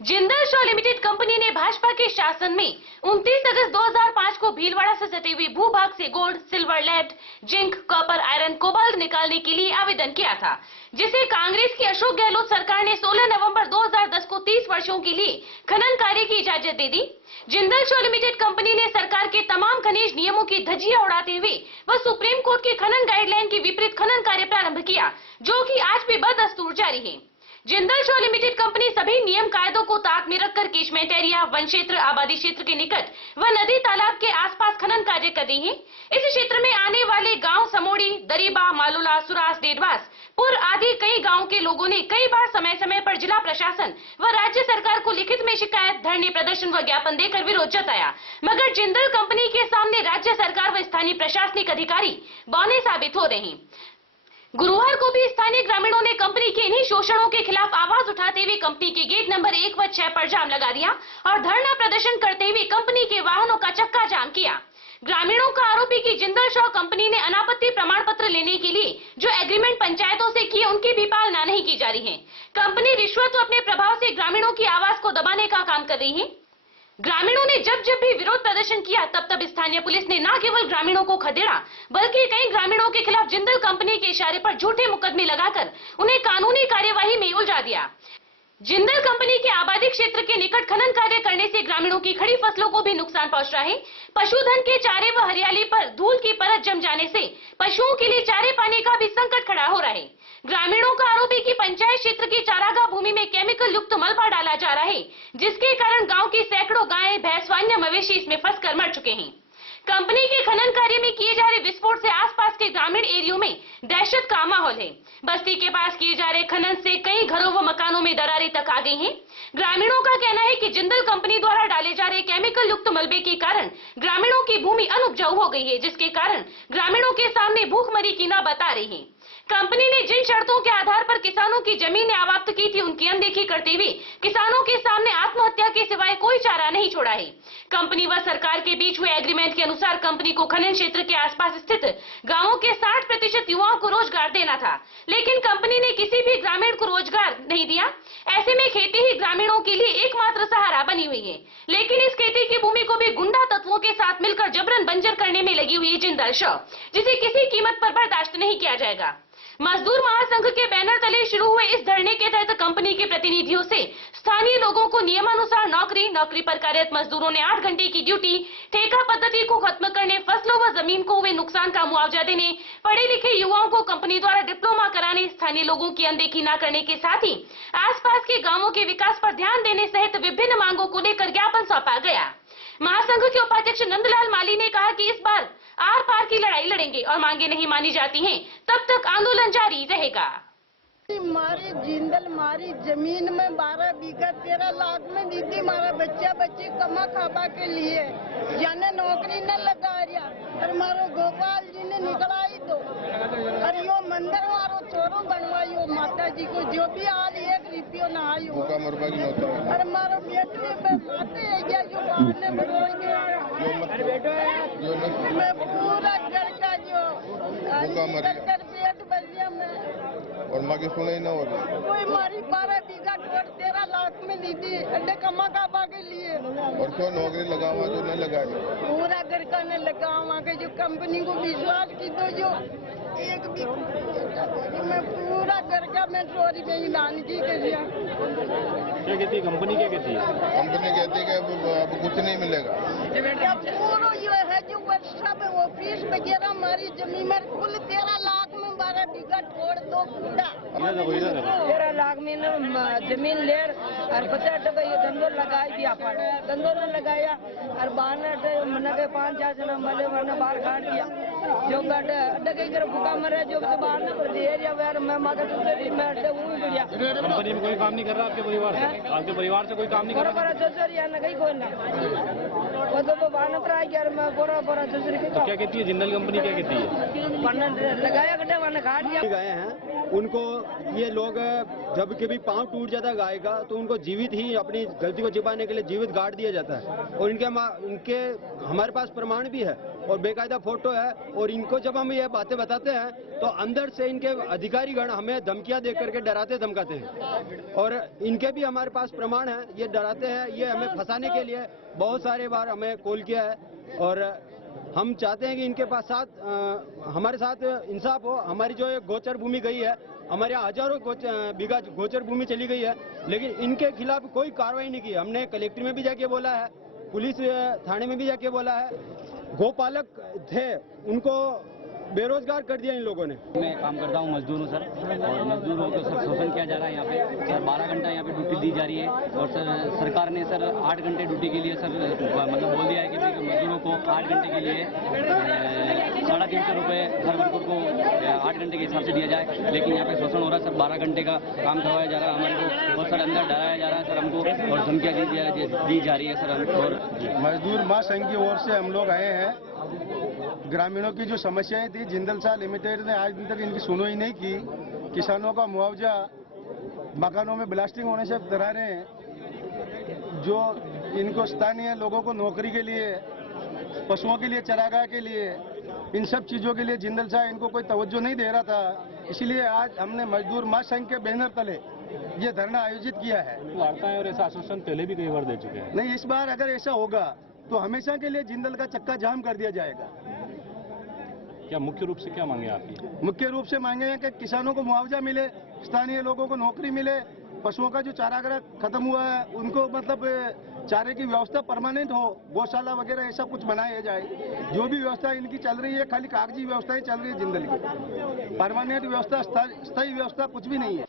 Jindal स्टॉ limited company ने भाजपा के शासन में 29 अगस्त 2005 को भीलवाड़ा से सटे हुए भूभाग से gold, silver, lead, zinc, copper, iron, cobalt निकालने के लिए आवेदन किया था, जिसे कांग्रेस की अशोक गहलोत सरकार ने 16 नवंबर 2010 को 30 वर्षों के लिए खनन कार्य की इजाजत दे दी। जिंदल स्टॉ लिमिटेड कंपनी ने सरकार के तमाम खनिज नियमों की धज्जियां उड़ाते हुए वह सुप्रीम कोर्ट के खनन गाइडलाइन के विपरीत खनन कार्य प्रारंभ किया, जो कि आज भी बदस्तूर जारी है। जिंदल स्टॉ लिमिटेड कंपनी सभी नियम कायदों को ताक में रखकर कैचमेंट एरिया, वन क्षेत्र, आबादी क्षेत्र के निकट व नदी तालाब के आसपास खनन कार्य कर रही है। इस क्षेत्र में आने वाले गांव समोड़ी, दरीबा, मालूला, सुरास, डेडवास, पुर आदि कई गांवों के लोगों ने कई बार समय समय पर जिला प्रशासन व राज्य सरकार को लिखित में शिकायत, धरने, प्रदर्शन व ज्ञापन देकर विरोध जताया, मगर जिंदल कंपनी के सामने राज्य सरकार व स्थानीय प्रशासनिक अधिकारी बौने साबित हो रहे हैं। गुरुवार को भी स्थानीय ग्रामीणों ने कंपनी के इन्हीं शोषणों के खिलाफ आवाज उठाते हुए कंपनी के गेट नंबर 1 व 6 पर जाम लगा दिया और धरना प्रदर्शन करते हुए कंपनी के वाहनों का चक्का जाम किया। ग्रामीणों का आरोप है कि जिंदल स्टॉ कंपनी ने अनापत्ति प्रमाण पत्र लेने के लिए जो एग्रीमेंट पंचायतों से किए, उनकी भी पालना नहीं की जा रही है। कंपनी रिश्वत व अपने प्रभाव से ग्रामीणों की आवाज को दबाने का काम कर रही है। ग्रामीणों ने जब जब भी विरोध प्रदर्शन किया, तब तब स्थानीय पुलिस ने न केवल ग्रामीणों को खदेड़ा, बल्कि कई ग्रामीणों के खिलाफ जिंदल कंपनी के इशारे पर झूठे मुकदमे लगाकर उन्हें कानूनी कार्यवाही में उलझा दिया। जिंदल कंपनी के आबादी क्षेत्र के निकट खनन कार्य करने से ग्रामीणों की खड़ी फसलों को भी नुकसान पहुंच रहा है। पशुधन के चारे व हरियाली पर धूल की परत जम जाने से पशुओं के लिए चारे पानी का भी संकट खड़ा हो रहा है। ग्रामीणों का आरोप है कि पंचायत क्षेत्र की चारागाह भूमि में केमिकल युक्त मलबा डाला जा रहा है, जिसके कारण गांव की सैकड़ों गायें, भैंस व अन्य मवेशी इसमें फंसकर मर चुके हैं। कंपनी के खनन कार्य में किए जा रहे विस्फोट से आसपास के ग्रामीण एरियो में दहशत का माहौल है। बस्ती के पास किए जा रहे खनन से कई घरों व मकानों में दरारें तक आ गई हैं। ग्रामीणों का कहना है कि जिंदल कंपनी द्वारा डाले जा रहे केमिकल युक्त मलबे के कारण ग्रामीणों की भूमि अनुपजाऊ हो गई है, जिसके कारण ग्रामीणों के सामने भूखमरी की नौबत आ रही है। कंपनी ने जिन शर्तों के आधार पर किसानों की जमीनें आवाप्त की थी, उनकी अनदेखी करते हुए किसानों के सामने आत्महत्या के सिवाय कोई चारा नहीं छोड़ा है। कंपनी व सरकार के बीच हुए एग्रीमेंट के अनुसार कंपनी को खनन क्षेत्र के आसपास स्थित गांवों के 60% युवाओं को रोजगार देना था, लेकिन कंपनी ने किसी भी ग्रामीण को रोजगार नहीं दिया। ऐसे में खेती ही ग्रामीणों के लिए एकमात्र सहारा बनी हुई है, लेकिन इस खेती की भूमि को भी गुंडा तत्वों के साथ मिलकर जबरन बंजर करने में लगी हुई है जिंदल स्टॉ, जिसे किसी कीमत पर बर्दाश्त नहीं किया जाएगा। मजदूर महासंघ के बैनर तले शुरू हुए इस धरने के तहत कंपनी के प्रतिनिधियों से स्थानीय लोगों को नियमानुसार नौकरी पर कार्यरत मजदूरों ने 8 घंटे की ड्यूटी, ठेका पद्धति को खत्म करने, फसलों व जमीन को हुए नुकसान का मुआवजा देने, पढ़े लिखे युवाओं को कंपनी द्वारा डिप्लोमा कराने, स्थानीय लोगों की अनदेखी न करने के साथ ही आसपास के गाँवों के विकास पर ध्यान देने सहित विभिन्न मांगों को लेकर ज्ञापन सौंपा गया। महासंघ के उपाध्यक्ष नंदलाल माली ने कहा कि इस बार आर पार की लड़ाई लड़ेंगे और मांगे नहीं मानी जाती हैं, तब तक आंदोलन जारी रहेगा। मारी जिंदल मारी जमीन में 12 बीघा 13 लाख में दीदी मारा बच्चा बच्ची कमा खाबा के लिए जाने नौकरी न लगा रिया और मारो गोपाल जी ने निकलाई तो और यो मंदिर मारो चोरों बनवायो माता जी को जो भी आल 1 रुपयो न आयो और मारो बेटे पे माते या जो बाहर बरोज के मैं पूरा घर का जो कर पेट बलिया में और माँ की सुने ही ना हो रही। कोई मारी 12 बीघा 13 लाख में दी थी अड्डे कमा काबा के लिए और क्यों नौकरी लगावा जो नहीं लगाई पूरा घर का न लगावा के जो कंपनी को विश्वास की तो जो एक भी मैं पूरा घर का मैं चोरी में दान की के लिया। क्या कहती है कंपनी? क्या कहती है कंपनी? कहती है कि अब कुछ नहीं मिलेगा। पूरा ये है जो वर्षा में ऑफिस वगैरह हमारी जमीन में कुल 13 लाख में 12 बीघा छोड़ दो पूरा 13 लाख में जमीन ले और 50% ये धंधो लगाई दिया पड़ा धंधो ने लगाया और बाहर मन के 5-4 जना मले वरना बाहर काट दिया जो अड्डे कई कर भूखा मरे जो बाहर न एरिया वेर मैं माता दूसरी मैं अड्डे वो गया। कंपनी में कोई काम नहीं कर रहा आपके परिवार से? आपके परिवार से कोई काम नहीं कर रहा? दूसरी या न कहीं कोई ना वो तो बाहर ट्राई किया मैं बोरा दूसरी। क्या कहती है जिंदल कंपनी? क्या कहती है? लगाया गड्ढे गए हैं उनको ये लोग जब कभी पांव टूट जाता है गाय का तो उनको जीवित ही अपनी गलती को छिपाने के लिए जीवित गाड़ दिया जाता है और इनके हमारे पास प्रमाण भी है और बेकायदा फोटो है और इनको जब हम ये बातें बताते हैं तो अंदर से इनके अधिकारीगण हमें धमकियां दे करके डराते धमकाते हैं और इनके भी हमारे पास प्रमाण है। ये डराते हैं, ये हमें फंसाने के लिए बहुत सारे बार हमें कॉल किया है और हम चाहते हैं कि इनके पास हमारे साथ इंसाफ हो। हमारी जो एक गोचर भूमि गई है, हमारे यहाँ हजारों बीघा गोचर भूमि चली गई है, लेकिन इनके खिलाफ कोई कार्रवाई नहीं की। हमने कलेक्टर में भी जाके बोला है, पुलिस थाने में भी जाके बोला है। गोपालक थे, उनको बेरोजगार कर दिया इन लोगों ने। मैं काम करता हूँ, मजदूर हूँ सर, और मजदूरों को सर शोषण किया जा रहा है यहाँ पे सर। 12 घंटा यहाँ पे ड्यूटी दी जा रही है और सर सरकार ने सर 8 घंटे ड्यूटी के लिए सर मतलब बोल दिया है कि मजदूरों को 8 घंटे के लिए 350 रुपये हर वर्कर को 8 घंटे के हिसाब से दिया जाए, लेकिन यहाँ पे शोषण हो रहा है सर। 12 घंटे का काम करवाया जा रहा है हमारे को और सर अंदर डराया जा रहा है सर हमको और धमकियाँ दी जा रही है सर हमको। और मजदूर महासंघ की ओर से हम लोग आए हैं। ग्रामीणों की जो समस्याएं थी, जिंदल साह लिमिटेड ने आज दिन तक इनकी सुनवाई नहीं की। किसानों का मुआवजा, मकानों में ब्लास्टिंग होने से दरारें, जो इनको स्थानीय लोगों को नौकरी के लिए, पशुओं के लिए, चरागाह के लिए, इन सब चीजों के लिए जिंदल साह इनको कोई तवज्जो नहीं दे रहा था। इसलिए आज हमने मजदूर महासंघ के बैनर तले ये धरना आयोजित किया है। वार्ताएं और ऐसा आश्वासन पहले भी कई बार दे चुके हैं। नहीं, इस बार अगर ऐसा होगा तो हमेशा के लिए जिंदल का चक्का जाम कर दिया जाएगा। क्या मुख्य रूप से क्या मांगे आपकी? मुख्य रूप से मांगे हैं कि किसानों को मुआवजा मिले, स्थानीय लोगों को नौकरी मिले, पशुओं का जो चारागाह खत्म हुआ है उनको मतलब चारे की व्यवस्था परमानेंट हो, गौशाला वगैरह ऐसा कुछ बनाया जाए। जो भी व्यवस्था इनकी चल रही है खाली कागजी व्यवस्थाएं चल रही है जिंदल की, परमानेंट व्यवस्था, स्थायी व्यवस्था कुछ भी नहीं है।